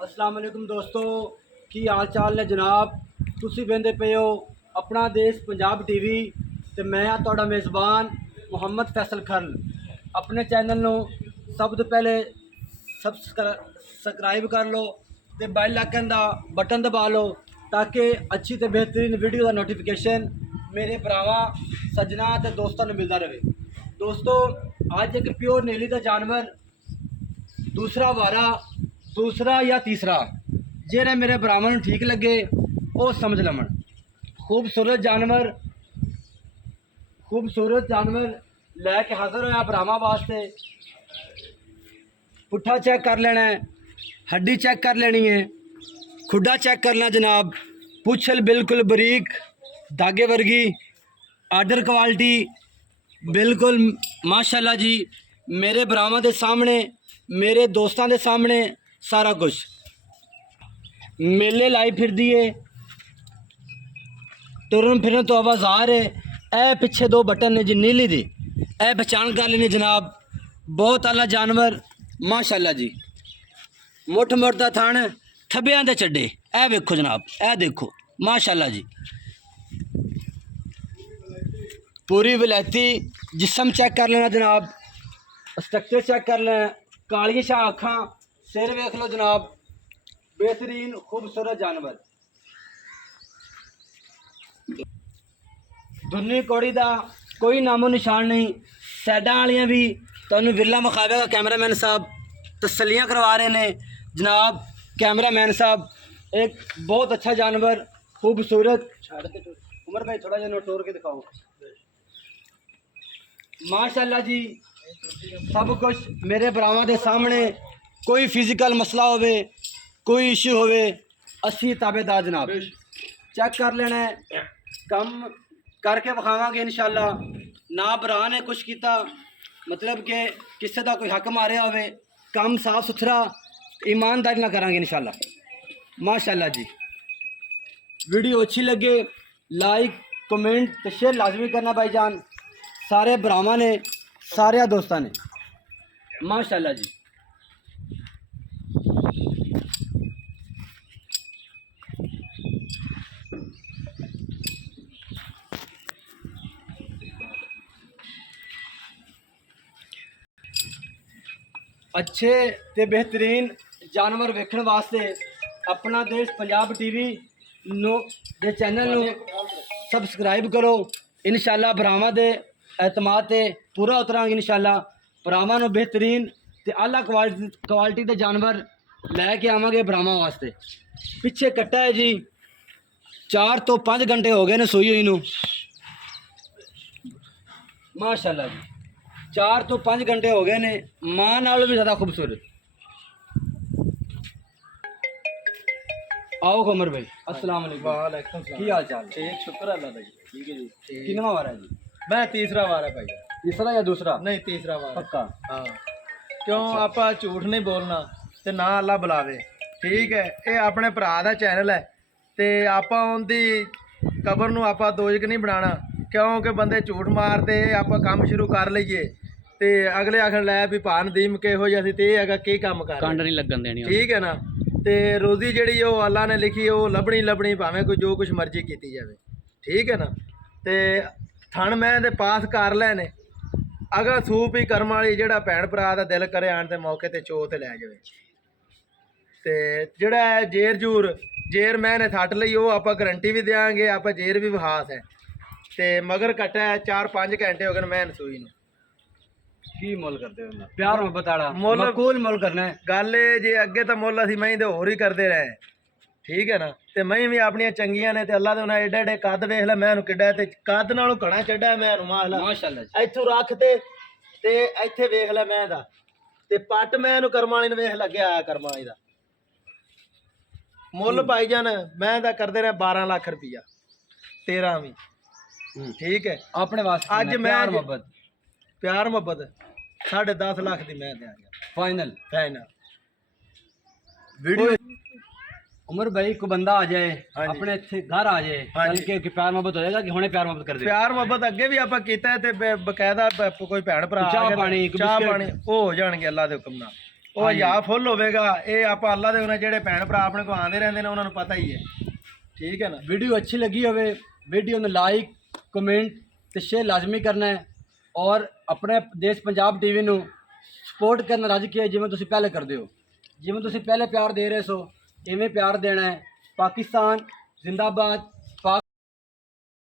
अस्सलाम वालेकुम दोस्तों, की हाल चाल ने जनाब। तुसी वेंदे पे हो अपना देश पंजाब टीवी ते मैं हाँ तुहाडा मेज़बान मुहम्मद फैसल खरल। अपने चैनल नू सब तो पहले सबसक्राइब कर लो ते बेल आइकन दा बटन दबा लो ताकि अच्छी ते बेहतरीन वीडियो का नोटिफिकेशन मेरे भरावां सज्जना ते दोस्तों नू मिलता रहे। दोस्तों अज एक प्योर नीली का जानवर दूसरा वारा दूसरा या तीसरा जेड़ा मेरे भरावां नू ठीक लगे वो समझ लवन। खूबसूरत जानवर लैके हाजिर होया भरावां वास्ते। पुट्ठा चेक कर लेना है, हड्डी चेक कर लेनी है, खुडा चेक करना जनाब, पुछल बिल्कुल बरीक धागे वर्गी, आर्डर क्वालिटी बिल्कुल माशाल्लाह जी। मेरे भरावां दे सामने मेरे दोस्तों के सामने सारा कुछ मेले लाई फिर दिए, तुरन फिरन तो आवाज़ार है। ए पिछे दो बटन ने जी नीली दी, ए पहचान कर लेनी जनाब। बहुत आला जानवर माशाल्लाह जी। मुठ मुठ दा थण, थब्बियां दे चड्डे, ए वेखो जनाब, ए देखो माशाल्लाह जी। पूरी विलायती जिस्म चेक कर लेना जनाब, स्ट्रक्चर चेक कर लेना, कालियां शाह अखां, सिर वेख लो जनाब, बेहतरीन खूबसूरत जानवर। धुन्नी कौड़ी का कोई नामो निशान नहीं। सैडा वालियां भी तुहानू विरला विखावेगा कैमरामैन साहब, तसलियां करवा रहे हैं जनाब कैमरामैन साहब। एक बहुत अच्छा जानवर खूबसूरत। उमर भाई थोड़ा जहा टोर के दिखाओ माशाल्लाह जी। सब कुछ मेरे भरावां दे सामने, कोई फिजिकल मसला होवे, कोई इशू होवे, असी ताबेदार जनाब। चेक कर लेना है, कम करके विखावांगे इंशाल्लाह। ना भरा ने कुछ किया मतलब कि किसी का कोई हक मारिया होवे, काम साफ सुथरा ईमानदारी ना करांगे इंशाल्लाह माशाल्लाह जी। वीडियो अच्छी लगे लाइक कमेंट तो शेयर लाजमी करना भाईजान, सारे भरावां ने सारे दोस्तों ने माशाल्लाह जी। अच्छे ते बेहतरीन जानवर वेखण वास्ते अपना देश पंजाब टीवी नो दे चैनल नू सबसक्राइब करो। इंशाल्लाह भरावां दे एतमाद ते पूरा उतरांगे इंशाल्लाह। भरावां नू बेहतरीन ते आला क्वालिटी दे जानवर लैके आवांगे भरावां वास्ते। पिछे कट्टा है जी, 4 तो 5 घंटे हो गए ने सोई हुई नू माशाल्लाह जी। 4 तो 5 घंटे हो गए ने, मां नालों भी ज़्यादा खूबसूरत। आओ कमर भाई, अस्सलाम वालेकुम। वालेकुम सलाम। की हाल चाल? ठीक, शुक्र अल्लाह दा जी। ठीक है जी। किनवा वारा है जी? मैं तीसरा वार है भाई। तीसरा या दूसरा? नहीं तीसरा वार है। पक्का? हाँ क्यों आपा झूठ नहीं बोलना ते ना अल्लाह बुलावे। ठीक है, ये अपने भरा दा चैनल है ते आपा उनकी कबर नू आपा दोजक नहीं बनाना, क्योंकि बंदे झूठ मारते आपा काम शुरू कर लीए ते अगले आखन लै भी भान दीम किहो जिहा सी ते अगर की काम कर कंड नहीं लगन देनी। ठीक है ना। ते रोजी जिहड़ी वो अल्लाह ने लिखी वो लभनी लभनी, भावें कोई जो कुछ मर्जी की जाए। ठीक है ना। ते थण मैं दे पास कर लैने, अगर सूप ही कर्म वाली जिहड़ा भैन भरा दा दिल करे आण दे मौके ते चो ते लै जावे। ते जिहड़ा जेर जूर जेर मैंने थट लई वो आपां गारंटी भी देंगे, आपां जेर भी विहास है ते मगर कट्टा 4-5 घंटे हो गए मैन सूई नूं। की मुल करते हो? प्यार मोहब्बत वाला मुल मकूल मुल करना है। गल जे अगे तो मुल असीं मई दे होर ही करते रहे। ठीक है ना। ते मई भी अपनियां चंगियां ने ते अल्लाह दे उन्हें एडे एडे कद वेख लै मैं किड्डा ते कद नालों घना चढ़ा मैं माशाल्लाह इत्थों रख ते इत्थे वेख लै मैं दा ते पट मैं कर्म वाली ने वेख लग्या कर्म वाली दा मुल भाईजान मैं दा करदे रहे 12 लाख रुपया 13 भी। ठीक है अपने वास्ते अज मैं प्यार मोहब्बत 10.5 लाख दी मैं देंगा फाइनल। फाइनल वीडियो उमर भाई को बंदा आ जाए अपने इत्थे घर आ जाए चल के प्यार मोहब्बत हो जाएगा कि हुणे प्यार मोहब्बत कर दे। प्यार मोहब्बत अगे भी आपां कीता है ते बकायदा कोई भैन भरा चाह पानी हो जाणगे अल्लाह दे हुक्म नाल। ਉਹ ਹਯਾ ਫੁੱਲ ਹੋਵੇਗਾ। ਇਹ ਆਪਾਂ ਅੱਲਾ ਦੇ ਉਹਨਾਂ ਜਿਹੜੇ ਭੈਣ ਭਰਾ ਆਪਣੇ ਕੋਲ ਆਉਂਦੇ ਰਹਿੰਦੇ ਨੇ ਉਹਨਾਂ ਨੂੰ ਪਤਾ ਹੀ ਹੈ। ਠੀਕ ਹੈ ਨਾ। ਵੀਡੀਓ ਅੱਛੀ ਲੱਗੀ ਹੋਵੇ ਵੀਡੀਓ ਨੂੰ ਲਾਈਕ ਕਮੈਂਟ ਤੇ ਸ਼ੇਅਰ ਲਾਜ਼ਮੀ ਕਰਨਾ ਹੈ ਔਰ ਆਪਣੇ ਦੇਸ਼ ਪੰਜਾਬ ਟੀਵੀ ਨੂੰ ਸਪੋਰਟ ਕਰਨਾ ਰੱਜ ਕੇ ਜਿਵੇਂ ਤੁਸੀਂ ਪਹਿਲੇ ਕਰਦੇ ਹੋ। ਜਿਵੇਂ ਤੁਸੀਂ ਪਹਿਲੇ ਪਿਆਰ ਦੇ ਰਹੇ ਸੋ ਇਵੇਂ ਪਿਆਰ ਦੇਣਾ ਹੈ। ਪਾਕਿਸਤਾਨ ਜ਼ਿੰਦਾਬਾਦ।